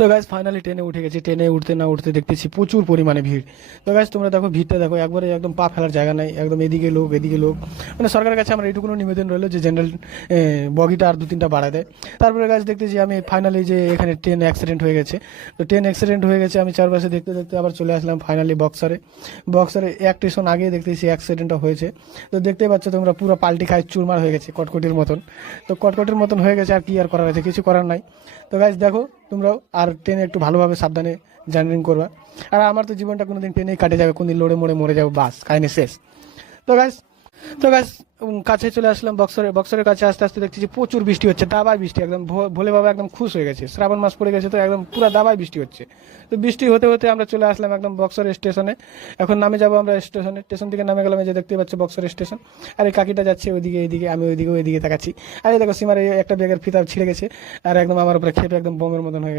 তো guys finally ট্রেনে উঠে গেছি। ট্রেনে উঠতে না উঠতে দেখতেছি প্রচুর পরিমাণে ভিড়। তো গাইজ তোমরা দেখো ভিড়টা দেখো, একবারে একদম পা ফেলার জায়গা নাই, একদম এদিকে লোক এদিকে লোক। মানে সরকারের কাছে আমার এইটুকুনো নিবেদন রইলো যে জেনারেল বগিটা আর 2-3টা বাড়ায় দেয়। তারপরে গাইজ দেখতেছি আমি ফাইনালি যে এখানে ট্রেন অ্যাক্সিডেন্ট হয়ে গেছে। তো ট্রেন অ্যাক্সিডেন্ট হয়ে গেছে, আমি চারপাশে দেখতে দেখতে আবার চলে আসলাম ফাইনালি বক্সারে। বক্সারে এক স্টেশন আগে দেখতেছি অ্যাক্সিডেন্টটা হয়েছে। তো দেখতেই পাচ্ছ তোমরা, পুরো পাল্টি খায় চুরমার হয়ে গেছে কটকটির মতন। তো কটকটির মতন হয়ে গেছে, আর কি আর করার আছে, কিছু করার নাই। তো গাইজ দেখো তোমরাও আর ট্রেনে একটু ভালোভাবে সাবধানে জার্নি করবা। আর আমার তো জীবনটা কোনোদিন ট্রেনেই কাটে যাবে, কোনদিন লড়ে মরে মরে যাবো, বাস কাহিনী শেষ। তো গাইজ কাছে চলে আসলাম বক্সরের কাছে। আস্তে আস্তে দেখছি যে প্রচুর বৃষ্টি হচ্ছে, দাবায় বৃষ্টি, একদম ভোলে বাবা একদম খুশ হয়ে গেছে, শ্রাবণ মাস পড়ে গেছে তো একদম পুরো দাবায় বৃষ্টি হচ্ছে। তো বৃষ্টি হতে হতে আমরা চলে আসলাম একদম বক্সর স্টেশনে। এখন নামে যাবো আমরা স্টেশন থেকে নামে গেলাম, এই যে দেখতে পাচ্ছ বক্সর স্টেশন। আর এই কাকিটা যাচ্ছে ওইদিকে এইদিকে, আমি ওইদিকে তাকাচ্ছি। আর এই দেখো সীমার একটা ব্যাগের ফিতা ছিঁড়ে গেছে, আর একদম আমার উপরে খেপে একদম বোমের মতন হয়ে গেছে।